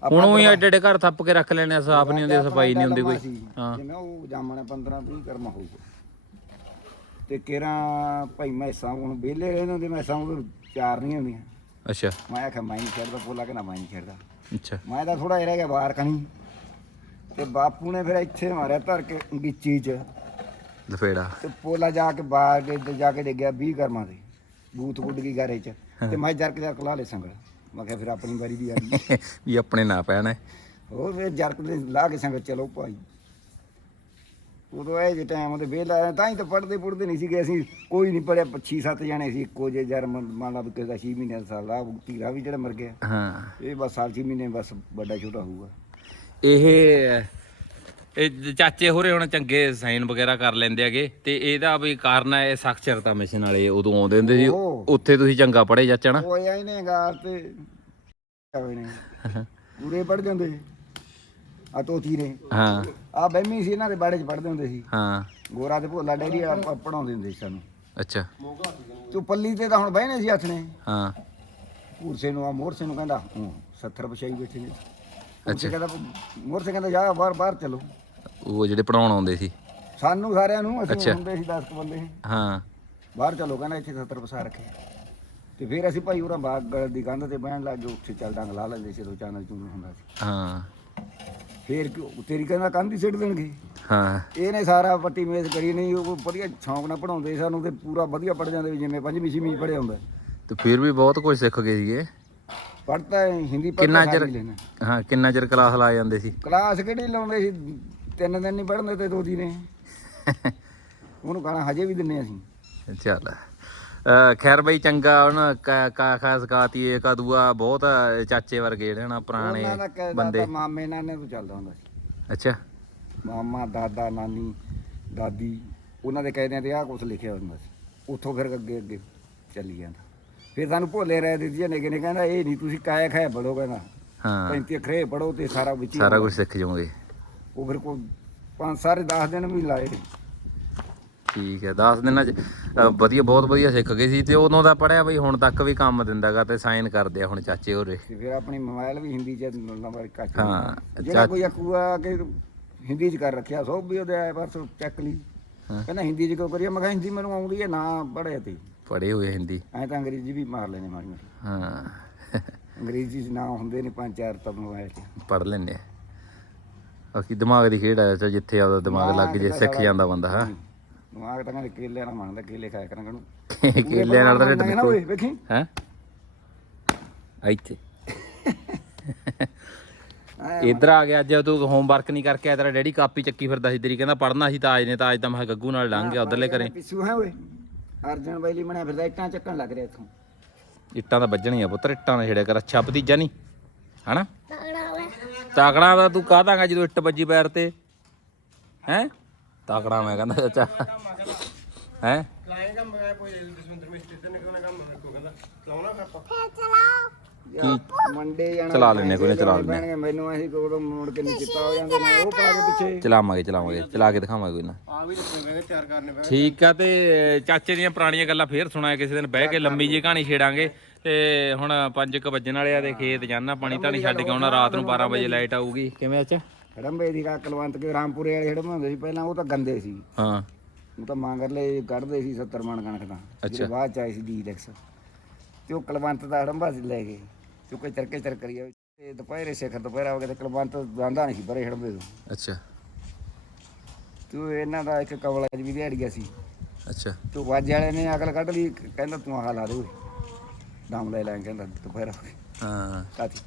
ਹੁਣ ਉਹ ਹੀ ਐਡੇ ਐਡੇ ਘਰ ਥੱਪ ਕੇ ਰੱਖ ਲੈਣੇ ਆ ਸਾਫ਼ ਨਹੀਂ ਹੁੰਦੇ ਸਫ਼ਾਈ ਨਹੀਂ ਹੁੰਦੀ ਕੋਈ। ਹਾਂ। ਜਿਵੇਂ ਉਹ ਜਾਮਣੇ 15 20 ਕਰਮਾ ਹੋਊਗਾ। ਤੇ ਕੇਰਾ ਭਾਈ ਮੈਸਾਂ ਹੁਣ ਵਿਹਲੇ ਰਹਿੰਦੇ ਹੁੰਦੇ ਮੈਸਾਂ ਉਹ ਚਾਰ ਨਹੀਂ ਹੁੰਦੀਆਂ। ਅੱਛਾ। ਮੈਂ ਆਖਿਆ ਮੈਂ ਨਹੀਂ ਖੇਡਦਾ ਬੋਲਾ ਕਿ ਨਾ ਮੈਂ ਨਹੀਂ ਖੇਡਦਾ ਅੱਛਾ। ਮੈਂ ਤਾਂ ਥੋੜਾ ਜਿਹਾ ਰਹਿ ਗਿਆ ਬਾਹਰ ਕਣੀ। ਤੇ ਬਾਪੂ ਨੇ ਫਿਰ ਇੱਥੇ ਮਾਰਿਆ ਧਰ ਕੇ ਗਿੱਚੀ 'ਚ। ਲਫੇੜਾ ਤੇ ਪੋਲਾ ਜਾ ਕੇ ਬਾਹਰ ਦੇ ਜਾ ਕੇ ਡਿੱਗਿਆ 20 ਕਰਮਾਂ ਦੇ ਬੂਤ ਗੁੱਡ ਗਈ ਘਰੇ 'ਚ। ਤੇ ਮੈਂ ਜਰਕ ਜਰਕ ਲਾ ਲੈ ਸੰਗਲ। ਮੈਂ ਕਿਹਾ ਫਿਰ ਆਪਣੀ ਵਾਰੀ ਵੀ ਆ ਗਈ। ਵੀ ਆਪਣੇ ਨਾ ਪੈਣਾ। ਹੋਰ ਫਿਰ ਜਰਕ ਦੇ ਲਾ ਕੇ ਸੰਗਤ ਚਲੋ ਭਾਈ। ਉਦੋਂ ਇਹ ਜੇ ਟਾਈਮ ਉਹਦੇ ਵੇਲਾ ਤਾਂ ਹੀ ਤਾਂ ਪੜਦੇ ਪੁੜਦੇ ਨਹੀਂ ਸੀਗੇ ਅਸੀਂ। ਕੋਈ ਨਹੀਂ ਪੜਿਆ 6-7 ਜਣੇ ਸੀ ਇੱਕੋ ਜੇ ਜਰ ਮੰਨ ਲਾ ਵੀ ਕਿਸੇ ਦਾ 6 ਮਹੀਨੇ ਦਾ ਸਾਲ ਆ ਧੀਰਾ ਵੀ ਜਿਹੜਾ ਮਰ ਗਿਆ। ਹਾਂ। ਇਹ ਬਸ ਸਾਲ 6 ਮਹੀਨੇ ਬਸ ਵੱਡਾ ਛੋਟਾ ਹੋਊਗਾ। ਇਹ ਇਹ ਚਾਚੇ ਹੋਰੇ ਹੁਣ ਚੰਗੇ ਸਾਈਨ ਵਗੈਰਾ ਕਰ ਲੈਂਦੇ ਹੈਗੇ ਤੇ ਇਹਦਾ ਵੀ ਕਾਰਨ ਹੈ ਇਹ ਸਾਖਰਤਾ ਮਿਸ਼ਨ ਵਾਲੇ ਉਦੋਂ ਆਉਂਦੇ ਹੁੰਦੇ ਸੀ। ਓਹ। ਉੱਥੇ ਤੁਸੀਂ ਚੰਗਾ ਪੜ੍ਹੇ ਚਾਚਾ ਨਾ। ਗਾਰ ਤੇ ਹੋਏ ਨੇ ਪੂਰੇ ਪੜ ਜਾਂਦੇ। ਆ ਤੋਤੀ ਨੇ। ਹਾਂ। ਆ ਬੈਮੀ ਸੀ ਇਹਨਾਂ ਦੇ ਬਾੜੇ 'ਚ ਪੜਦੇ ਹੁੰਦੇ ਸੀ। ਹਾਂ। ਗੋਰਾ ਤੇ ਭੋਲਾ ਡੈਡੀ ਵਾਲਾ ਪੜਾਉਂਦੇ ਹੁੰਦੇ ਸੀ ਸਾਨੂੰ। ਅੱਛਾ। ਤੂੰ ਪੱਲੀ ਤੇ ਤਾਂ ਹੁਣ ਬਹਿਨੇ ਸੀ ਹੱਥ ਨੇ। ਹਾਂ। ਮੂਰਸੇ ਨੂੰ ਆ ਮੋਰਸੇ ਨੂੰ ਕਹਿੰਦਾ ਹੂੰ 70 ਪਛਾਈ ਬੈਠੇ ਨੇ। ਅੱਛਾ। ਕਹਿੰਦਾ ਮੋਰਸੇ ਕਹਿੰਦਾ ਜਾ ਬਾਹਰ ਬਾਹਰ ਚਲੋ। ਉਹ ਜਿਹੜੇ ਪੜਾਉਣ ਆਉਂਦੇ ਸੀ। ਸਾਨੂੰ ਸਾਰਿਆਂ ਨੂੰ ਅਸੀਂ। ਹੁੰਦੇ ਸੀ 10 ਕੁ ਬੰਦੇ। ਹਾਂ। ਬਾਹਰ ਚਲੋ ਕਹਿੰਦਾ ਇੱਥੇ 70 ਪਸਾ ਰੱਖੇ। ਤੇ ਫਿਰ ਅਸੀਂ ਭਾਈ ਉਰਾਂ ਬਾਗ ਦੀ ਕੰਧ ਤੇ ਬਹਿਣ ਲੱਗ ਉੱਥੇ ਚੱਲ ਡੰਗ ਲਾ ਲੈਂਦੇ ਸੀ ਰੋ ਚਾਨਲ ਚੂਨ ਹੁੰਦਾ ਸੀ। ਹਾਂ। ਫਿਰ ਕਿਉਂ- ਤੇਰੀ ਕਹਿੰਦਾ ਕੰਧ ਹੀ ਸਿੱਟ ਦੇਣਗੇ। ਹਾਂ। ਇਹਨੇ ਸਾਰਾ ਪੱਟੀ ਮੇਜ਼ ਕਰੀ ਨਹੀਂ ਉਹ ਵਧੀਆ ਸ਼ੌਂਕ ਨਾਲ ਪੜਾਉਂਦੇ ਸਾਨੂੰ ਤੇ ਪੂਰਾ ਵਧੀਆ ਪੜ ਜਾਂਦੇ ਜਿਵੇਂ ਪੰਜਵੀਂ ਛੇਵੀਂ ਪੜਿਆ ਹੁੰਦਾ। ਤੇ ਫਿਰ ਵੀ ਬਹੁਤ ਕੁਝ ਸਿੱਖ ਗਏ ਸੀਗੇ। ਪੜਤਾ ਹਿੰਦੀ ਕਿੰਨਾ ਪੜ੍ਹਤਾ ਚਿਰ ਸਾਰੀ ਲੈਣਾ ਹਾਂ। ਕਿੰਨਾ ਚਿਰ ਕਲਾਸ ਲਾ ਜਾਂਦੇ ਸੀ? ਕਲਾਸ ਕਿਹੜੀ ਲਾਉਂਦੇ ਸੀ? ਤਿੰਨ ਦਿਨ ਨਹੀਂ ਪੜ੍ਹਦੇ ਤੇ ਦੋ ਦਿਨੇ। ਉਹਨੂੰ ਕਹਣਾ ਹਜੇ ਵੀ ਦਿੰਨੇ ਅਸੀਂ। ਚੱਲ। ਅਹ ਖੈਰ ਬਈ ਚੰਗਾ ਹੁਣ ਕਾ ਕਾ ਖਾਸ ਕਾਤੀ ਏਕ ਦੂਆ ਬਹੁਤ ਆ, ਚਾਚੇ ਵਰਗੇ ਜਿਹੜੇ ਨਾ ਪੁਰਾਣੇ ਉਹਨਾਂ ਦਾ ਕਹਿੰਦਾ ਬੰਦੇ। ਮਾਮੇ ਨਾਨੇ ਤੋਂ ਚੱਲਦਾ ਹੁੰਦਾ ਸੀ। ਅੱਛਾ। ਮਾਮਾ ਦਾਦਾ ਨਾਨੀ ਦਾਦੀ ਉਹਨਾਂ ਦੇ ਕਹਿੰਦਿਆਂ ਤੇ ਆਹ ਕੁਝ ਲਿਖਿਆ ਹੁੰਦਾ ਸੀ। ਉੱਥੋਂ ਫਿਰ ਅੱਗੇ ਅੱਗੇ ਚੱਲੀ ਜਾਂਦਾ। ਫਿਰ ਸਾਨੂੰ ਭੋਲੇ ਰਹਿ ਦਿੱਤੀ ਨੇ ਕਿਨੇ ਕਹਿੰਦਾ ਇਹ ਨਹੀਂ ਤੁਸੀਂ ਕਾਇਆ ਖਾਇਆ ਬੜੋ ਕਹਿੰਦਾ। ਹਾਂ। 35 ਅਖਰੇ ਪੜੋ ਤੇ ਸਾਰਾ ਵਿੱਚ ਹੀ ਸਾਰਾ ਕੁਝ ਸਿੱਖ ਜਾਓਗੇ। ਉਹ ਫਿਰ ਕੋ ਪੰਜ ਸਾਰੇ 10 ਦਿਨ ਵੀ ਲਾਏ। ਠੀਕ ਹੈ 10 ਦਿਨਾਂ ਚ ਅ, ਵਧੀਆ ਬਹੁਤ ਵਧੀਆ ਸਿੱਖ ਗਏ ਸੀ ਤੇ ਉਦੋਂ ਦਾ ਪੜਿਆ ਬਈ ਹੁਣ ਤੱਕ ਵੀ ਕੰਮ ਦਿੰਦਾਗਾ ਤੇ ਸਾਈਨ ਕਰਦੇ ਆ ਹੁਣ ਚਾਚੇ ਹੋਰੇ। ਤੇ ਫਿਰ ਆਪਣੀ ਮੋਬਾਈਲ ਵੀ ਹਿੰਦੀ ਚ ਨੰਬਰ ਕੱਟ ਹਾਂ, ਜਿਹੜਾ ਕੋਈ ਅਕੂਆ ਕਿ ਹਿੰਦੀ ਚ ਕਰ ਰੱਖਿਆ ਸੋ ਵੀ ਉਹਦੇ ਆਏ ਪਰਸੋਂ ਚੈੱਕ ਲਈ। ਹਾਂ। ਕਹਿੰਦਾ ਹਿੰਦੀ ਚ ਕਿਉਂ ਕਰੀਏ? ਮੈਂ ਕਿਹਾ ਹਿੰਦੀ ਮੈਨੂੰ ਆਉਂਦੀ ਹੈ ਨਾ ਪੜ੍ਹੇ ਤੇ। ਪੜੇ ਹੋਏ ਹਿੰਦੀ। ਐ ਤਾਂ ਅੰਗਰੇਜ਼ੀ ਵੀ ਮਾਰ ਮਾਰੀ ਮਾਰੀ ਹਾਂ। ਅੰਗਰੇਜ਼ੀ ਚ ਨਾ ਹੁੰਦੇ ਨੇ ਪੰਜ ਚਾਰ ਤਾਂ ਮੋਬਾਈਲ ਚ। ਪੜ ਆ। ਬਾਕੀ ਦਿਮਾਗ ਦੀ ਖੇਡ ਆ ਚਾ ਜਿੱਥੇ ਆਪਦਾ ਦਿਮਾਗ ਲੱਗ ਜੇ ਸਿੱਖ ਜਾਂਦਾ ਬੰਦਾ ਹਾਂ। ਦਿਮਾਗ ਤਾਂ ਕਹਿੰਦੇ ਕੇਲੇ ਨਾਲ ਮੰਨਦਾ ਕੇਲੇ ਖਾਇਆ ਕਰਾਂਗੇ ਨੂੰ ਕੇਲੇ ਨਾਲ ਤਾਂ ਢਿੱਡ ਨਿਕਲ ਹੈ? ਇੱਥੇ। ਇੱਧਰ ਆ ਗਿਆ ਅੱਜ ਤੂੰ ਹੋਮਵਰਕ ਨਹੀਂ ਕਰਕੇ ਆਇਆ ਤੇਰਾ ਡੈਡੀ ਕਾਪੀ ਚੱਕੀ ਫਿਰਦਾ ਸੀ ਤੇਰੀ ਕਹਿੰਦਾ ਪੜਨਾ ਸੀ ਤਾਂ ਅੱਜ ਨੇ ਤਾਂ ਅੱਜ ਤਾਂ ਮੈਂ ਗੱਗੂ ਨਾਲ ਲੰਘ ਗਿਆ ਉਧਰਲੇ ਕਰੇ ਪਿੱਛੂ ਹੈ ਓਏ। ਅਰਜਨ ਬੈਲੀ ਬਣਿਆ ਫਿਰਦਾ ਇੱਟਾਂ ਚੱਕਣ ਲੱਗ ਰਿਹਾ ਇੱਥੋਂ। ਇੱਟਾਂ ਤਾਂ ਵੱਜਣੀਆਂ ਪੁੱਤਰ ਇੱਟਾਂ ਨਾਲ ਛੇੜਿਆ ਕਰ ਅੱਛਾ ਭਤੀਜਾ ਨਹੀਂ ਹਨਾ? ਤਾਕੜਾ ਦਾ ਤੂੰ ਕਾਹਦਾਗਾ ਜਦੋਂ ਇੱਟ ਵੱਜੀ ਪੈਰ ਤੇ? ਹੈ? ਤਾਕੜਾ ਮੈਂ ਕਹਿੰਦਾ ਚਾਚਾ। ਹੈ? ਯਾਰ, ਮੰਡੇ ਜਾਣਾ ਚਲਾ ਲੈਂਦੇ ਕੋਈ ਨਾ ਚਲਾ। ਲੈਣੇ ਮੈਨੂੰ ਅਸੀਂ ਕੋਦੋਂ ਮੋੜ ਕੇ ਨਹੀਂ ਚਿੱਤਾ ਹੋ ਜਾਂਦੇ। ਨੇ ਉਹ ਪਾ ਕੇ ਪਿੱਛੇ ਚਲਾਵਾਂਗੇ ਚਲਾਵਾਂਗੇ। ਚਲਾ ਕੇ ਦਿਖਾਵਾਂਗੇ ਕੋਈ ਨਾ। ਆ ਵੀ ਦੱਸਣੇ ਪੈਣੇ ਤਿਆਰ ਕਰਨੇ ਪੈਣੇ ਠੀਕ ਆ ਤੇ ਚਾਚੇ ਦੀਆਂ ਪੁਰਾਣੀਆਂ ਗੱਲਾਂ ਫੇਰ ਸੁਣਾਇਆ ਕਿਸੇ ਦਿਨ ਬਹਿ ਕੇ ਲੰਮੀ ਜੀ ਕਹਾਣੀ ਛੇੜਾਂਗੇ। ਤੇ ਹੁਣ 5:00 ਵੱਜਣ ਵਾਲੇ ਆ ਤੇ ਖੇਤ ਜਾਣਾ ਪਾਣੀ ਧਾਣੀ ਛੱਡ ਕੇ ਆਉਣਾ ਰਾਤ ਨੂੰ 12 ਵਜੇ ਲਾਈਟ ਆਊਗੀ। ਕਿਵੇਂ ਅੱਛਾ ਹੜੰਬੇ ਦੀ ਕਾ ਕਲਵੰਤ ਕੇ ਰਾਮਪੁਰੇ ਵਾਲੇ ਹੜੰਬੇ ਹੁੰਦੇ ਸੀ ਪਹਿਲਾਂ ਉਹ ਤਾਂ ਗੰਦੇ ਸੀ। ਹਾਂ। ਉਹ ਤਾਂ ਮੰਗਰਲੇ ਕੱਢਦੇ ਸੀ 70 ਮਣ ਕਣਕ ਦਾ। ਜਿਹੜੇ ਬਾਅਦ ਚ ਆਏ ਸੀ ਡੀਲੈਕਸ ਤੇ ਉਹ ਕਲਵੰਤ ਦਾ ਹੜੰਬਾ ਸੀ ਲੈ ਗਏ ਤੇ ਕੋਈ ਚਰਕੇ ਚਰ ਕਰੀ ਜਾਵੇ ਤੇ ਦੁਪਹਿਰੇ ਸਿਖਰ ਦੁਪਹਿਰਾ ਹੋ ਗਿਆ ਤੇ ਕਲਵੰਤ ਜਾਂਦਾ ਨਹੀਂ ਪਰੇ ਹੜੰਬੇ ਤੋਂ। ਅੱਛਾ। ਤੇ ਇਹਨਾਂ ਦਾ ਇੱਕ ਕਵਲਾ ਵੀ ਦਿਹਾੜ ਗਿਆ ਸੀ। ਅੱਛਾ। ਤੇ ਵਾਜੇ ਵਾਲੇ ਨੇ ਅਕਲ ਕੱਢ ਲਈ ਕਹਿੰਦਾ ਤੂੰ ਆਹ ਲਾ ਦੇ ਓਏ। ਦਮ ਲੈ ਲੈ ਕਹਿੰਦਾ ਦੁਪਹਿਰਾ ਹੋ ਗਿਆ ਹਾਂ। ਕਾਤੀ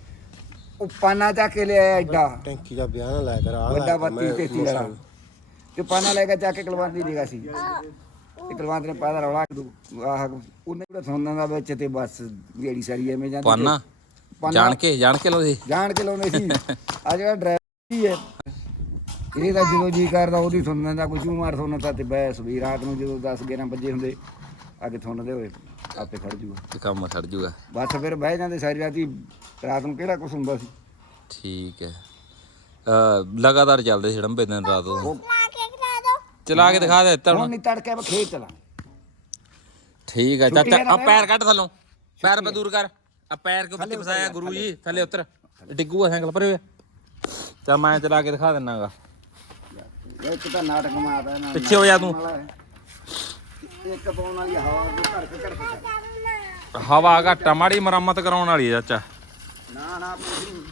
ਉਹ ਪਾਨਾ ਚੱਕ ਕੇ ਲਿਆਇਆ ਐਡਾ। ਟੈਂਕੀ ਦਾ ਵਿਆਹ ਨਾ ਲੈ ਕਰ ਆ ਵੱਡਾ ਬੱਤੀ ਤੇਤੀ ਵਾਲਾ। ਤੇ ਪਾਨਾ ਲੈ ਕੇ ਚੱਕ ਕੇ ਕਲਵੰਤ ਦੀ ਨਿਗਾਹ ਸੀ। ਤੇ ਕਲਵੰਤ ਨੇ ਪਾਦਾ ਰੌਲਾ ਦੂ ਆਹ ਉਹਨੇ ਜਿਹੜਾ ਸੁਣਨ ਦਾ ਵਿੱਚ ਤੇ ਬਸ ਜਿਹੜੀ ਸਾਰੀ ਐਵੇਂ ਜਾਂਦੀ ਪਾਨਾ ਜਾਣ ਕੇ ਜਾਣ ਕੇ ਲਾਉਂਦੇ ਜਾਣ ਕੇ ਲਾਉਂਦੇ ਸੀ। ਆ ਜਿਹੜਾ ਡਰਾਈਵਰ ਹੈ ਇਹ ਤਾਂ ਜਦੋਂ ਜੀ ਕਰਦਾ ਉਹਦੀ ਸੁਣਨ ਦਾ ਕੁਝ ਮਾਰ ਸੁਣਨ ਤੇ ਬੈਸ ਵੀ ਰਾਤ ਨੂੰ ਜਦੋਂ 10 11 ਵਜੇ ਹੁੰਦੇ ਅੱਗੇ ਸੁਣਦੇ ਹੋਏ ਆਪੇ ਖੜ ਜੂਗਾ। ਤੇ ਕੰਮ ਖੜ ਜੂਗਾ। ਬਸ ਫਿਰ ਬਹਿ ਜਾਂਦੇ ਸਾਰੀ ਰਾਤੀ ਰਾਤ ਨੂੰ ਕਿਹੜਾ ਕੁਝ ਹੁੰਦਾ ਸੀ? ਠੀਕ ਹੈ। ਅ ਲਗਾਤਾਰ ਚੱਲਦੇ ਸੀ ਡੰਬੇ ਦਿਨ ਰਾਤ ਨੂੰ। ਚਲਾ ਕੇ ਦਿਖਾ ਦੇ। ਦਿੱਤਾ ਹੁਣ ਨਹੀਂ ਤੜਕੇ ਮੈਂ ਖੇਤ ਚਲਾ। ਠੀਕ ਹੈ ਚਾਚਾ ਆ ਪੈਰ ਕੱਢ ਥੱਲੋਂ। ਪੈਰ ਪੇ ਦੂਰ ਕਰ। ਆ ਪੈਰ ਕਿਉਂ ਪਿੱਛੇ ਫਸਾਇਆ ਗੁਰੂ ਜੀ ਥੱਲੇ ਉਤਰ। ਡਿੱਗੂਗਾ ਸਾਈਕਲ ਪਰੇ ਹੋਇਆ ਚੱਲ ਮੈਂ ਚਲਾ ਕੇ ਦਿਖਾ ਦਿੰਨਾਗਾ। ਇੱਕ ਤਾਂ ਨਾਟਕ ਮਾਰਦਾ ਨਾ ਪਿੱਛੇ ਹੋ ਜਾ ਤੂੰ। ਇੱਕ ਪਾਉਣ ਵਾਲੀ ਹਵਾ ਦੇ ਘਰ ਕੇ ਘਰ ਕੇ ਹਵਾ ਘੱਟਾ ਮਾੜੀ ਮੁਰੰਮਤ ਕਰਾਉਣ ਵਾਲੀ ਹੈ ਚਾਚਾ। ਨਾ ਨਾ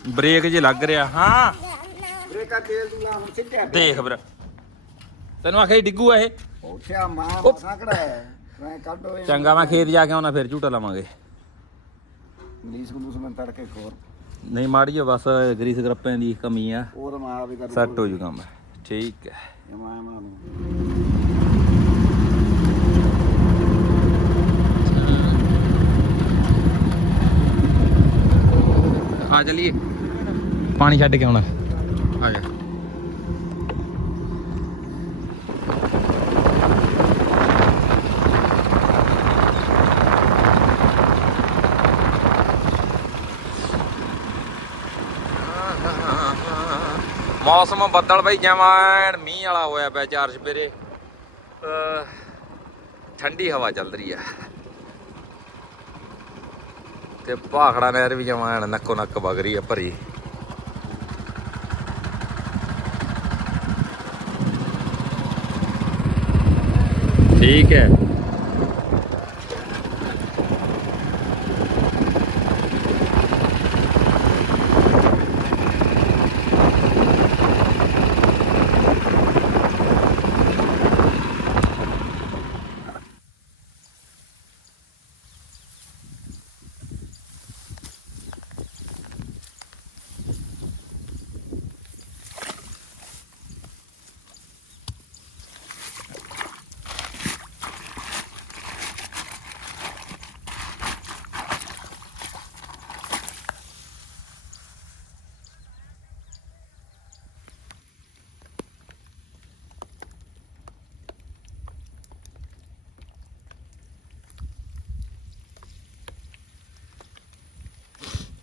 ਬ੍ਰੇਕ ਜੇ ਲੱਗ ਰਿਹਾ। ਹਾਂ। ਬ੍ਰੇਕਾ ਤੇਲ ਤੂੰ ਲਾ ਹੁਣ ਸਿੱਟਿਆ। ਦੇਖ ਵੀਰ। ਤੈਨੂੰ ਆਖਿਆ ਡਿੱਗੂ ਆ ਇਹ। ਉੱਠਿਆ ਮਾਂ ਮਸਾ ਕੜਾ ਹੈ। ਮੈਂ ਕੱਢੋ ਚੰਗਾ ਮੈਂ ਖੇਤ ਜਾ ਕੇ ਆਉਣਾ ਫਿਰ ਝੂਟਾ ਲਾਵਾਂਗੇ। ਮਲੀਸ ਨੂੰ ਸੁਮਨ ਤੜਕੇ ਖੋਰ ਨਹੀਂ ਮਾੜੀ ਜਿਹੀ ਬਸ ਗਰੀਸ ਗਰੱਪਿਆਂ ਦੀ ਕਮੀ ਆ। ਉਹ ਤਾਂ ਮਾਂ ਵੀ ਕਰ ਸੈੱਟ ਹੋ ਜੂ ਕੰਮ। ਠੀਕ ਹੈ। ਇਹ ਮਾਂ ਮਾਂ ਨੂੰ ਆ ਚਲੀਏ। ਪਾਣੀ ਛੱਡ ਕੇ ਆਉਣਾ। ਆ ਜਾ। ਮੌਸਮ ਬੱਦਲ ਬਈ ਜਮਾਂ, ਮੀਂਹ ਵਾਲਾ ਹੋਇਆ ਪਿਆ ਚਾਰ ਸਪੇਰੇ ਠੰਡੀ ਹਵਾ ਚੱਲ ਰਹੀ ਆ। ਤੇ ਭਾਖੜਾ ਨਹਿਰ ਵੀ ਜਮਾਂ ਐਨ ਨੱਕੋ ਨੱਕ ਵਗ ਰਹੀ ਆ ਭਰੀ। ਠੀਕ ਹੈ।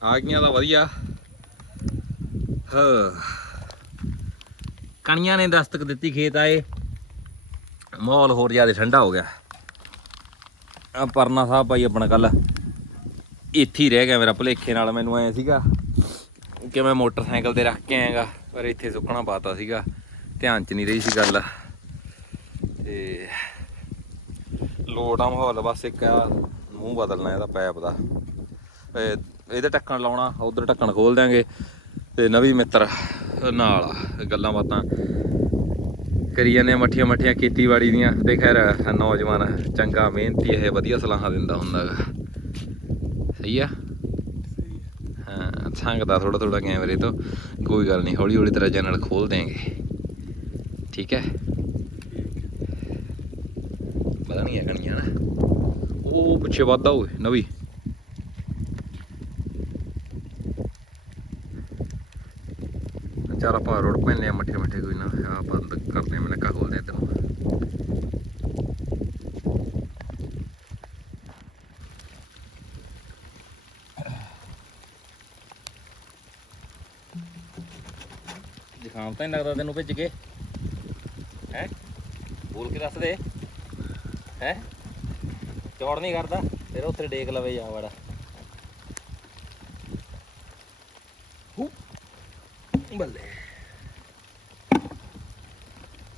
ਆ ਗਈਆਂ ਤਾਂ ਵਧੀਆ ਕਣੀਆਂ ਨੇ ਦਸਤਕ ਦਿੱਤੀ ਖੇਤ ਆਏ। ਮਾਹੌਲ ਹੋਰ ਜ਼ਿਆਦਾ ਠੰਡਾ ਹੋ ਗਿਆ। ਆ ਪਰਨਾ ਸਾਹਿਬ ਭਾਈ ਆਪਣਾ ਕੱਲ ਇੱਥੇ ਹੀ ਰਹਿ ਗਿਆ ਮੇਰਾ ਭੁਲੇਖੇ ਨਾਲ। ਮੈਨੂੰ ਐ ਸੀਗਾ ਕਿ ਮੈਂ ਮੋਟਰਸਾਈਕਲ ਤੇ ਰੱਖ ਕੇ ਆਏਗਾ ਪਰ ਇੱਥੇ ਸੁੱਕਣਾ ਪਾਤਾ ਸੀਗਾ। ਧਿਆਨ ਚ ਨਹੀਂ ਰਹੀ ਸੀ ਗੱਲ। ਤੇ ਲੋਟ ਆ ਮਾਹੌਲ, ਬਸ ਇੱਕ ਮੂੰਹ ਬਦਲਣਾ, ਇਹਦਾ ਪੈਪ ਦਾ। ਇਹਦੇ ਢੱਕਣ ਲਾਉਣਾ ਉਧਰ ਢੱਕਣ ਖੋਲ ਦਿਆਂਗੇ ਤੇ ਨਵੀਂ ਮਿੱਤਰ ਨਾਲ ਆ, ਗੱਲਾਂ ਬਾਤਾਂ ਕਰੀ ਜਾਂਦੇ ਆ ਮੱਠੀਆਂ ਮੱਠੀਆਂ ਖੇਤੀਬਾੜੀ ਦੀਆਂ। ਤੇ ਖੈਰ ਨੌਜਵਾਨ ਚੰਗਾ ਮਿਹਨਤੀ ਇਹ ਵਧੀਆ ਸਲਾਹਾਂ ਦਿੰਦਾ ਹੁੰਦਾ ਹੁੰਦਾਗਾ। ਸਹੀ ਆ? ਹਾਂ ਸੰਗਦਾ ਥੋੜਾ ਥੋੜਾ ਕੈਮਰੇ ਤੋਂ। ਕੋਈ ਗੱਲ ਨਹੀਂ ਹੌਲੀ ਹੌਲੀ ਤੇਰਾ ਚੈਨਲ ਖੋਲ ਦੇਾਂਗੇ ਠੀਕ ਹੈ? ਪਤਾ ਨਹੀਂ ਹੈ ਕਣੀਆਂ ਨਾ। ਉਹ ਪਿੱਛੇ ਵੱਧਦਾ ਹੋਵੇ ਨਵੀਂ। ਚਾਰ ਆਪਾਂ ਰੋਡ ਪੈਂਦੇ ਆ ਮੱਠੇ ਮੱਠੇ ਕੋਈ ਨਾ। ਆ ਬੰਦ ਕਰਦੇ ਮੈਂ ਨੱਕਾ ਖੋਲਦੇ ਇੱਧਰ। ਜ਼ੁਕਾਮ ਤਾਂ ਨਹੀਂ ਲੱਗਦਾ ਤੈਨੂੰ ਭਿੱਜ ਕੇ? ਹੈ? ਬੋਲ ਕੇ ਦੱਸ ਦੇ। ਹੈ? ਚੌੜ ਨਹੀਂ ਕਰਦਾ। ਫਿਰ ਉੱਥੇ ਡੇਕ ਲਵੇ ਜਾ ਵੜਾ। ਹੂ। ਬੱਲੇ।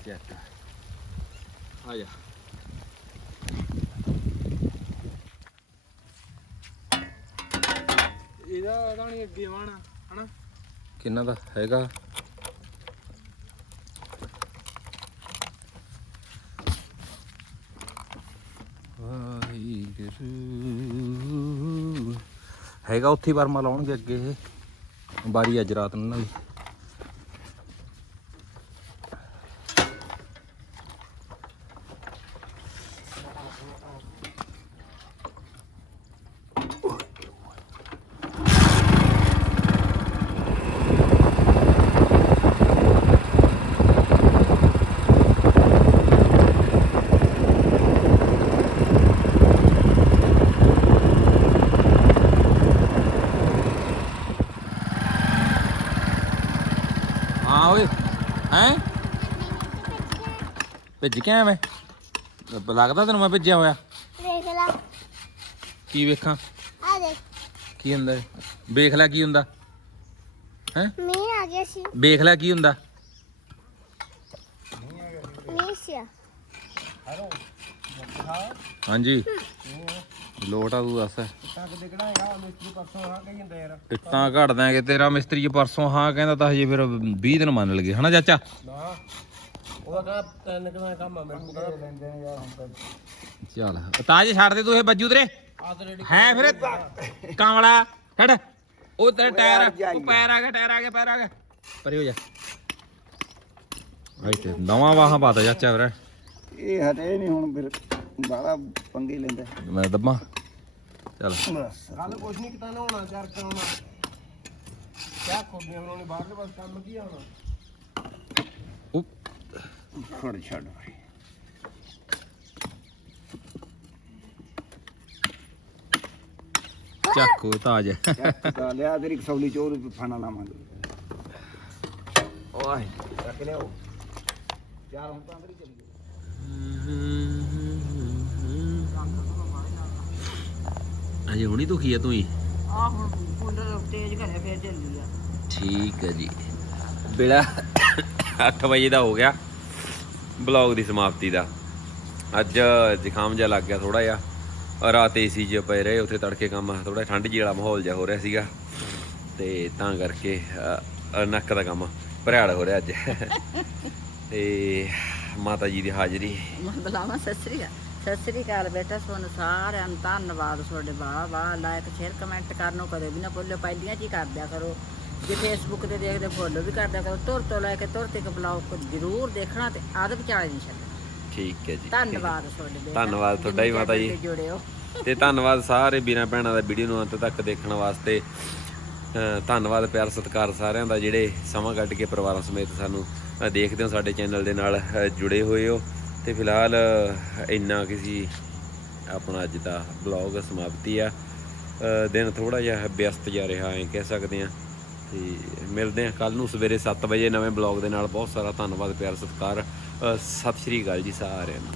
ਚੱਕ ਆ ਜਾ ਇਹਦਾ ਕਹਾਣੀ ਅੱਗੇ ਆਉਣਾ, ਹਨਾ? ਕਿੰਨਾ ਦਾ ਹੈਗਾ? ਵਾਹਿਗੁਰੂ। ਹੈਗਾ ਉੱਥੇ ਵਰਮਾ ਲਾਉਣਗੇ ਅੱਗੇ ਇਹ। ਬਾਰੀ ਅੱਜ ਰਾਤ ਨੂੰ ਨਾ ਵੀ ਹਾਂ ਓਏ ਹੈਂ ਭਿੱਜ ਕੇ ਆਇਆ ਮੈਂ? ਲੱਗਦਾ ਤੈਨੂੰ ਮੈਂ ਭਿੱਜਿਆ ਹੋਇਆ। ਦੇਖ ਲਾ। ਕੀ ਵੇਖਾਂ? ਆ ਦੇਖ। ਕੀ ਹੁੰਦਾ ਇਹ? ਵੇਖ ਲੈ ਕੀ ਹੁੰਦਾ। ਹੈ? ਮੀਂਹ ਆ ਗਿਆ ਸੀ। ਵੇਖ ਲੈ ਕੀ ਹੁੰਦਾ। ਮੀਂਹ ਸੀ ਹਾਂਜੀ। ਲੋਟ ਆ ਤੂੰ ਦੱਸ। ਟੱਕ ਦੇਖਣਾ ਹੈਗਾ? ਮਿਸਤਰੀ ਪਰਸੋਂ ਆ ਕਹੀ ਜਾਂਦਾ ਯਾਰ। ਇੱਟਾਂ ਘੜ ਦਾਂਗੇ ਤੇਰਾ ਮਿਸਤਰੀ ਜੀ ਪਰਸੋਂ ਹਾਂ ਕਹਿੰਦਾ ਤਾਂ ਹਜੇ ਫਿਰ 20 ਦਿਨ ਮੰਨ ਲਗੇ। ਹਨਾ ਚਾਚਾ? ਨਾ। ਉਹਦਾ ਕਹਿੰਦਾ ਤਿੰਨ ਕਿਵੇਂ ਕੰਮ ਆ ਮੇਰੇ ਕੋਲ ਕਹਿੰਦਾ ਚੱਲ। ਤਾਜ ਛੱਡ ਦੇ ਤੂੰ ਇਹ ਬੱਜੂ ਤੇਰੇ। ਤੇ ਰੈਡੀ ਹੈ ਫਿਰ ਕਾਂਵਲਾ। ਛੱਡ। ਉਹ ਤੇਰਾ ਟਾਇਰ ਉਹ ਪੈਰ ਆ ਗਿਆ ਟਾਇਰ ਆ ਗਿਆ ਪੈਰ ਆ ਗਿਆ। ਪਰੇ ਹੋ ਜਾ। ਆਈਤੇ ਨਵਾਂ ਵਾਹਾਂ ਪਾਤਾ ਚਾਚਾ ਵੀਰੇ। ਇਹ ਹਟੇ ਨਹੀਂ ਹੁਣ ਫਿਰ ਬਾਲਾ ਪੰਗੇ ਲੈਂਦਾ। ਮੈਂ ਦੱਬਾਂ। ਚੱਲ। ਕੱਲ ਕੁਛ ਨਹੀਂ ਕਿਤਾ ਨਾ ਹੋਣਾ ਚਾਰ ਕਰਾਉਣਾ ਕਿਆ ਖੋਬੀਆਂ ਬਣਾਉਣੀ ਬਾਹਰ ਦੇ ਬਸ ਕੰਮ ਕੀ ਆ ਹੁਣ? ਉਹ ਖੜ ਛੱਡ ਭਾਈ। ਚੱਕ ਤਾਜ। ਚੱਕ ਲਿਆ ਤੇਰੀ ਕਸੌਲੀ ਚੋਰ ਫਾਣਾ ਲਾਵਾਂਗੇ। ਓਏ। ਚੱਕ ਲਿਆਓ। ਚਾਰ ਹੁਣ ਤਾਂ ਅੰਦਰ ਹੀ ਚਲੀ ਗਏ ਅਜੇ ਹੁਣੀ ਦੁਖੀ ਆ ਤੂੰ ਹੀ? ਆ ਹੁਣ ਕੂਲਰ ਤੇਜ਼ ਕਰਿਆ ਫੇਰ ਚੱਲੀ ਆ। ਠੀਕ ਹੈ ਜੀ। ਬੇੜਾ 8 ਵਜੇ ਦਾ ਹੋ ਗਿਆ। ਬਲੌਗ ਦੀ ਸਮਾਪਤੀ ਦਾ। ਅੱਜ ਜ਼ੁਕਾਮ ਜਿਹਾ ਲੱਗ ਗਿਆ ਥੋੜਾ ਜਿਹਾ। ਰਾਤ ਏਸੀ 'ਚ ਪਏ ਰਹੇ, ਉੱਥੇ ਤੜਕੇ ਕੰਮ ਥੋੜਾ ਠੰਡ ਜਿਹੀ ਵਾਲਾ ਮਾਹੌਲ ਜਿਹਾ ਹੋ ਰਿਹਾ ਸੀਗਾ। ਤੇ ਤਾਂ ਕਰਕੇ ਨੱਕ ਦਾ ਕੰਮ ਭਰਿਆੜ ਹੋ ਰਿਹਾ ਅੱਜ। ਤੇ ਮਾਤਾ ਜੀ ਦੀ ਹਾਜ਼ਰੀ। ਮੈਂ ਬੁਲਾਵਾਂ, ਸਤਿ ਸ੍ਰੀ ਅਕਾਲ। ਸਤਿ ਸ੍ਰੀ ਅਕਾਲ ਬੇਟਾ, ਤੁਹਾਨੂੰ ਸਾਰਿਆਂ ਨੂੰ ਧੰਨਵਾਦ ਤੁਹਾਡੇ ਵਾਹ ਵਾਹ ਲਾਇਕ, ਸ਼ੇਅਰ, ਕਮੈਂਟ ਕਰਨੋਂ ਕਦੇ ਵੀ ਨਾ ਭੁੱਲਿਓ। ਪਹਿਲੀਆਂ ਚ ਕਰ ਦਿਆ ਕਰੋ। ਜੇ ਫੇਸਬੁੱਕ ਤੇ ਦੇਖਦੇ ਫੋਲੋ ਵੀ ਕਰ ਦਿਆ ਕਰੋ ਤੁਰ ਤੋਂ ਲੈ ਕੇ ਤੁਰ ਤੱਕ ਬਲੌਗ ਜ਼ਰੂਰ ਦੇਖਣਾ ਤੇ ਆਦ ਵਿਚਾਲੇ ਨਹੀਂ ਛੱਡਣਾ। ਠੀਕ ਹੈ ਜੀ ਧੰਨਵਾਦ ਤੁਹਾਡੇ ਬੇਟਾ ਧੰਨਵਾਦ ਤੁਹਾਡਾ ਵੀ ਮਾਤਾ ਜੀ। ਤੇ ਜੁੜਿਓ ਤੇ ਧੰਨਵਾਦ ਸਾਰੇ ਵੀਰਾਂ ਭੈਣਾਂ ਦਾ ਵੀਡੀਓ ਨੂੰ ਅੰਤ ਤੱਕ ਦੇਖਣ ਵਾਸਤੇ। ਅ, ਧੰਨਵਾਦ ਪਿਆਰ ਸਤਿਕਾਰ ਸਾਰਿਆਂ ਦਾ ਜਿਹੜੇ ਸਮਾਂ ਕੱਢ ਕੇ ਪਰਿਵਾਰਾਂ ਸਮੇਤ ਸਾਨੂੰ ਅ, ਦੇਖਦੇ ਹੋ ਸਾਡੇ ਚੈਨਲ ਦੇ ਨਾਲ ਅ, ਜੁੜੇ ਹੋਏ ਹੋ। ਤੇ ਫਿਲਹਾਲ ਅ, ਇੰਨਾ ਕਿਸੇ ਆਪਣਾ ਅੱਜ ਦਾ ਬਲੌਗ ਸਮਾਪਤੀ ਆ। ਅ, ਦਿਨ ਥੋੜਾ ਜਿਹਾ ਵਿਅਸਤ ਜਾ ਰਿਹਾ ਐ ਕਹਿ ਸਕਦੇ ਆ ਤੇ ਮਿਲਦੇ ਹਾਂ ਕੱਲ ਨੂੰ ਸਵੇਰੇ 7 ਵਜੇ ਨਵੇਂ ਬਲੌਗ ਦੇ ਨਾਲ। ਬਹੁਤ ਸਾਰਾ ਧੰਨਵਾਦ, ਪਿਆਰ, ਸਤਿਕਾਰ। ਸਤਿ ਸ਼੍ਰੀ ਅਕਾਲ ਜੀ ਸਾਰਿਆਂ ਨੂੰ।